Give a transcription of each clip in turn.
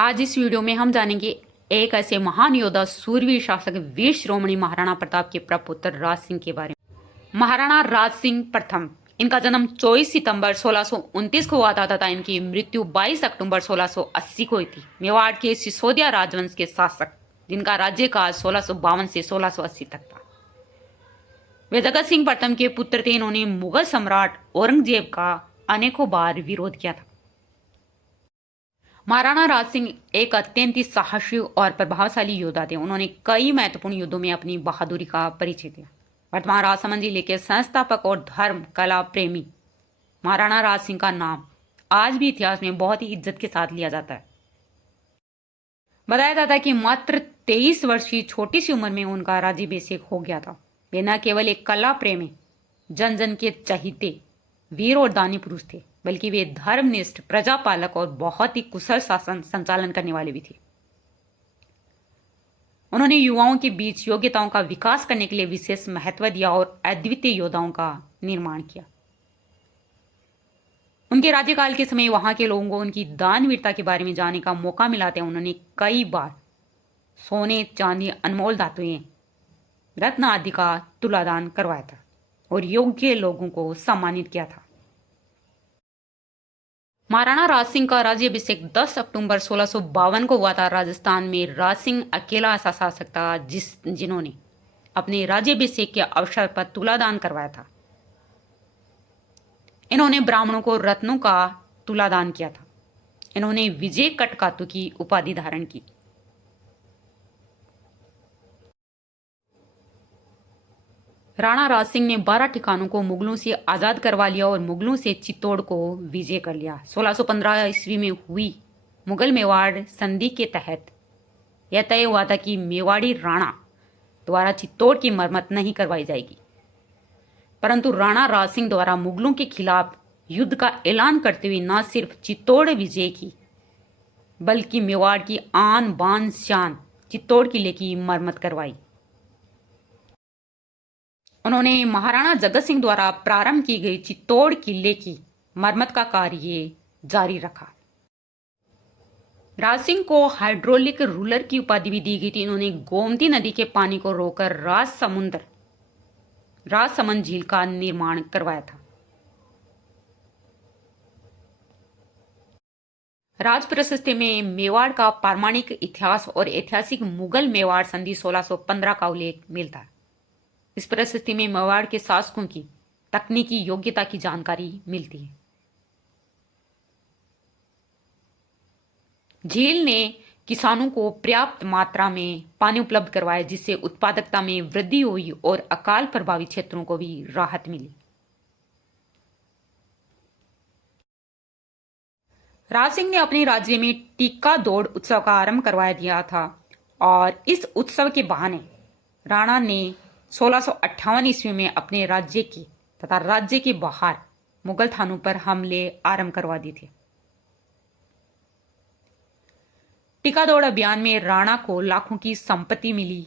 आज इस वीडियो में हम जानेंगे एक ऐसे महान योद्धा सूरवीर शासक वीर शिरोमणि महाराणा प्रताप के प्रपुत्र राज सिंह के बारे में। महाराणा राज सिंह प्रथम, इनका जन्म 24 सितंबर 1629 को हुआ था तथा इनकी मृत्यु 22 अक्टूबर 1680 को हुई थी। मेवाड़ के सिसोदिया राजवंश के शासक, जिनका राज्यकाल 1652 से 1680 तक था। वे जगत सिंह प्रथम के पुत्र थे। इन्होंने मुगल सम्राट औरंगजेब का अनेकों बार विरोध किया था। महाराणा राज सिंह एक अत्यंत ही साहसी और प्रभावशाली योद्धा थे। उन्होंने कई महत्वपूर्ण युद्धों में अपनी बहादुरी का परिचय दिया। वर्तमान राजसमंद जिले के संस्थापक और धर्म कला प्रेमी महाराणा राज सिंह का नाम आज भी इतिहास में बहुत ही इज्जत के साथ लिया जाता है। बताया जाता है कि मात्र 23 वर्ष की छोटी सी उम्र में उनका राज्याभिषेक हो गया था। वे न केवल एक कला प्रेमी, जन जन के चहीते वीर और दानी पुरुष थे, बल्कि वे धर्मनिष्ठ, प्रजापालक और बहुत ही कुशल शासन संचालन करने वाले भी थे। उन्होंने युवाओं के बीच योग्यताओं का विकास करने के लिए विशेष महत्व दिया और अद्वितीय योद्धाओं का निर्माण किया। उनके राज्यकाल के समय वहां के लोगों को उनकी दानवीरता के बारे में जानने का मौका मिला था। उन्होंने कई बार सोने, चांदी, अनमोल धातुएं, रत्न आदि का तुलादान करवाया था और योग्य लोगों को सम्मानित किया था। महाराणा राज सिंह का राज्याभिषेक 10 अक्टूबर 1652 को हुआ था। राजस्थान में राज सिंह अकेला ऐसा शासक था जिन्होंने अपने राज्याभिषेक के अवसर पर तुलादान करवाया था। इन्होंने ब्राह्मणों को रत्नों का तुलादान किया था। इन्होंने विजय कटकातु की उपाधि धारण की। राणा राज सिंह ने 12 ठिकानों को मुगलों से आज़ाद करवा लिया और मुगलों से चित्तौड़ को विजय कर लिया। 1615 ईस्वी में हुई मुगल मेवाड़ संधि के तहत यह तय हुआ था कि मेवाड़ी राणा द्वारा चित्तौड़ की मरम्मत नहीं करवाई जाएगी, परंतु राणा राज सिंह द्वारा मुगलों के खिलाफ युद्ध का ऐलान करते हुए न सिर्फ चित्तौड़ विजय की, बल्कि मेवाड़ की आन बान शान चित्तौड़ किले की मरम्मत करवाई। उन्होंने महाराणा जगत सिंह द्वारा प्रारंभ की गई चित्तौड़ किले की मरम्मत का कार्य जारी रखा। राज सिंह को हाइड्रोलिक रूलर की उपाधि भी दी गई थी। इन्होंने गोमती नदी के पानी को रोककर राजसमंद झील का निर्माण करवाया था। राज प्रशस्ति में मेवाड़ का पारमाणिक इतिहास और ऐतिहासिक मुगल मेवाड़ संधि 1615 का उल्लेख मिलता है। इस प्रशस्ति में मेवाड़ के शासकों की तकनीकी योग्यता की जानकारी मिलती है। झील ने किसानों को पर्याप्त मात्रा में पानी उपलब्ध करवाया, जिससे उत्पादकता में वृद्धि हुई और अकाल प्रभावित क्षेत्रों को भी राहत मिली। राज सिंह ने अपने राज्य में टीका दौड़ उत्सव का आरंभ करवा दिया था और इस उत्सव के बहाने राणा ने 1658 ईस्वी में अपने राज्य की तथा राज्य के बाहर मुगल थानों पर हमले आरंभ करवा दिए थे। टीका दौड़ अभियान में राणा को लाखों की संपत्ति मिली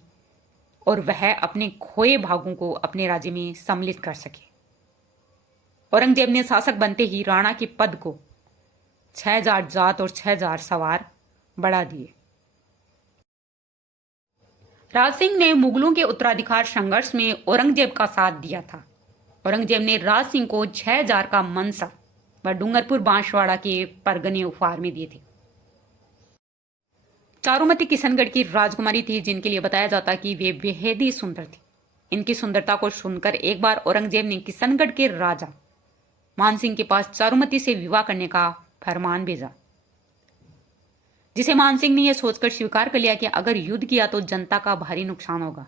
और वह अपने खोए भागों को अपने राज्य में सम्मिलित कर सके। औरंगजेब ने शासक बनते ही राणा के पद को 6000 जात और 6000 सवार बढ़ा दिए। राज सिंह ने मुगलों के उत्तराधिकार संघर्ष में औरंगजेब का साथ दिया था। औरंगजेब ने राज सिंह को 6000 का मनसा व डूंगरपुर बांसवाड़ा के परगने उपहार में दिए थे। चारुमती किशनगढ़ की राजकुमारी थी, जिनके लिए बताया जाता कि वे बेहद ही सुंदर थी। इनकी सुंदरता को सुनकर एक बार औरंगजेब ने किशनगढ़ के राजा मानसिंह के पास चारुमती से विवाह करने का फरमान भेजा, जिसे मानसिंह ने यह सोचकर स्वीकार कर लिया कि अगर युद्ध किया तो जनता का भारी नुकसान होगा।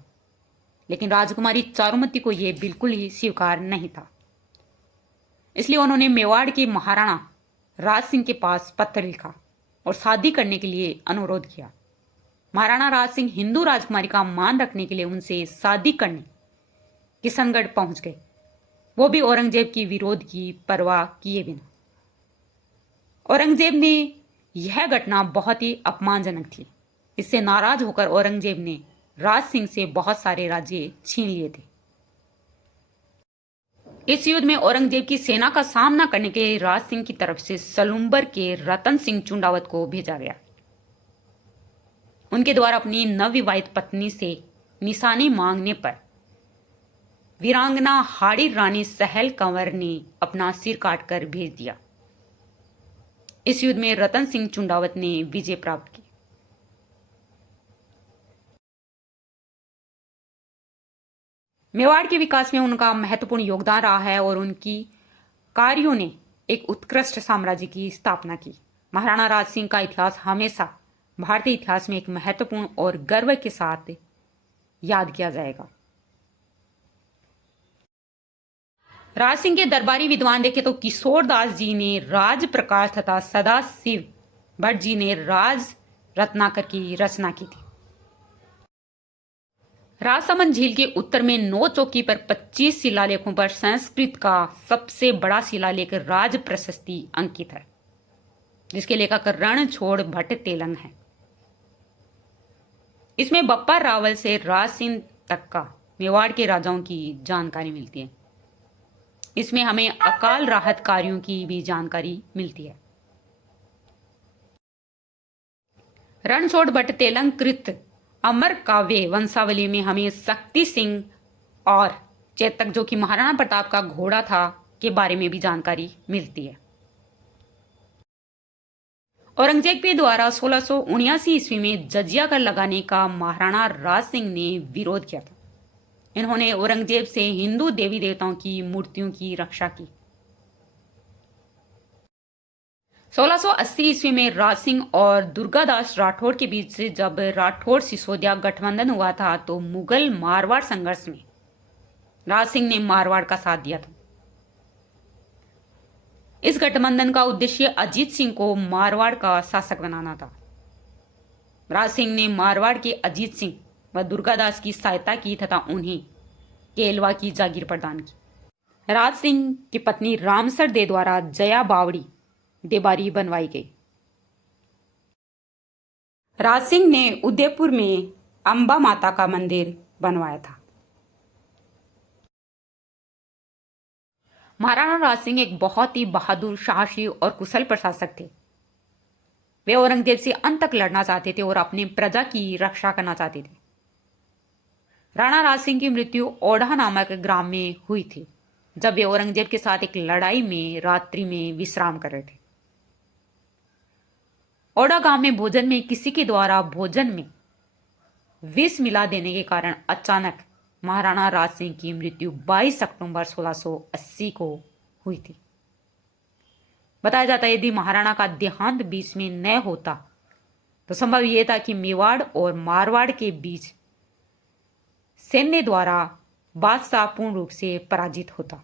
लेकिन राजकुमारी चारुमती को यह बिल्कुल ही स्वीकार नहीं था। इसलिए उन्होंने मेवाड़ के महाराणा राज सिंह के पास पत्र लिखा और शादी करने के लिए अनुरोध किया। महाराणा राज सिंह हिंदू राजकुमारी का मान रखने के लिए उनसे शादी करने किशनगढ़ पहुंच गए, वो भी औरंगजेब की विरोध की परवाह किए बिना। औरंगजेब ने यह घटना बहुत ही अपमानजनक थी। इससे नाराज होकर औरंगजेब ने राज सिंह से बहुत सारे राज्य छीन लिए थे। इस युद्ध में औरंगजेब की सेना का सामना करने के लिए राज सिंह की तरफ से सलुम्बर के रतन सिंह चुंडावत को भेजा गया। उनके द्वारा अपनी नवविवाहित पत्नी से निशानी मांगने पर वीरांगना हाड़ी रानी सहल कंवर ने अपना सिर काटकर भेज दिया। इस युद्ध में रतन सिंह चुंडावत ने विजय प्राप्त की। मेवाड़ के विकास में उनका महत्वपूर्ण योगदान रहा है और उनकी कार्यों ने एक उत्कृष्ट साम्राज्य की स्थापना की। महाराणा राज सिंह का इतिहास हमेशा भारतीय इतिहास में एक महत्वपूर्ण और गर्व के साथ याद किया जाएगा। राज सिंह के दरबारी विद्वान देखे तो किशोर दास जी ने राज प्रकाश तथा सदाशिव भट्ट जी ने राज रत्नाकर की रचना की थी। राजसमंद झील के उत्तर में 9 चौकी पर 25 शिलालेखों पर संस्कृत का सबसे बड़ा शिलालेख राज प्रशस्ति अंकित है, जिसके लेखक रणछोड़ भट्ट तेलंग है। इसमें बप्पा रावल से राज सिंह तक का मेवाड़ के राजाओं की जानकारी मिलती है। इसमें हमें अकाल राहत कार्यों की भी जानकारी मिलती है। रणछोड़ भट्ट तेलंग कृत अमर काव्य वंशावली में हमें शक्ति सिंह और चेतक, जो कि महाराणा प्रताप का घोड़ा था, के बारे में भी जानकारी मिलती है। औरंगजेब के द्वारा 1679 ईस्वी में जजिया कर लगाने का महाराणा राज सिंह ने विरोध किया था। इन्होंने औरंगजेब से हिंदू देवी देवताओं की मूर्तियों की रक्षा की। 1680 ईस्वी में राज सिंह और दुर्गादास राठौड़ के बीच से जब राठौड़ सिसोदिया गठबंधन हुआ था तो मुगल मारवाड़ संघर्ष में राज सिंह ने मारवाड़ का साथ दिया था। इस गठबंधन का उद्देश्य अजीत सिंह को मारवाड़ का शासक बनाना था। राज सिंह ने मारवाड़ के अजीत सिंह व दुर्गादास की सहायता की तथा उन्हें केलवा की जागीर प्रदान की। राज सिंह की पत्नी रामसर दे द्वारा जया बावड़ी देबारी बनवाई गई। राज सिंह ने उदयपुर में अंबा माता का मंदिर बनवाया था। महाराणा राज सिंह एक बहुत ही बहादुर, साहसी और कुशल प्रशासक थे। वे औरंगजेब से अंत तक लड़ना चाहते थे और अपने प्रजा की रक्षा करना चाहते थे। राणा राज सिंह की मृत्यु ओढ़ा नामक ग्राम में हुई थी, जब वे औरंगजेब के साथ एक लड़ाई में रात्रि में विश्राम कर रहे थे। ओढ़ा गांव में भोजन में किसी के द्वारा भोजन में विष मिला देने के कारण अचानक महाराणा राज सिंह की मृत्यु 22 अक्टूबर 1680 को हुई थी। बताया जाता है यदि महाराणा का देहांत बीच में न होता तो संभव यह था कि मेवाड़ और मारवाड़ के बीच सैन्य द्वारा बादशाह पूर्ण रूप से पराजित होता।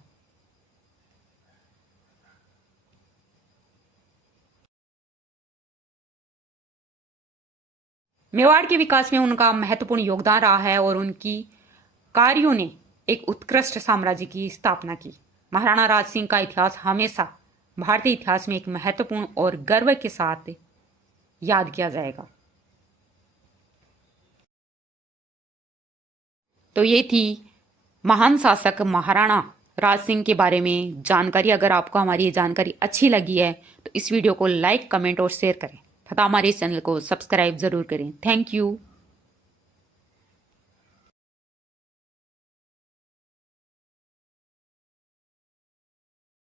मेवाड़ के विकास में उनका महत्वपूर्ण योगदान रहा है और उनकी कार्यों ने एक उत्कृष्ट साम्राज्य की स्थापना की। महाराणा राज सिंह का इतिहास हमेशा भारतीय इतिहास में एक महत्वपूर्ण और गर्व के साथ याद किया जाएगा। तो ये थी महान शासक महाराणा राज सिंह के बारे में जानकारी। अगर आपको हमारी ये जानकारी अच्छी लगी है तो इस वीडियो को लाइक, कमेंट और शेयर करें तथा हमारे चैनल को सब्सक्राइब जरूर करें। Thank you.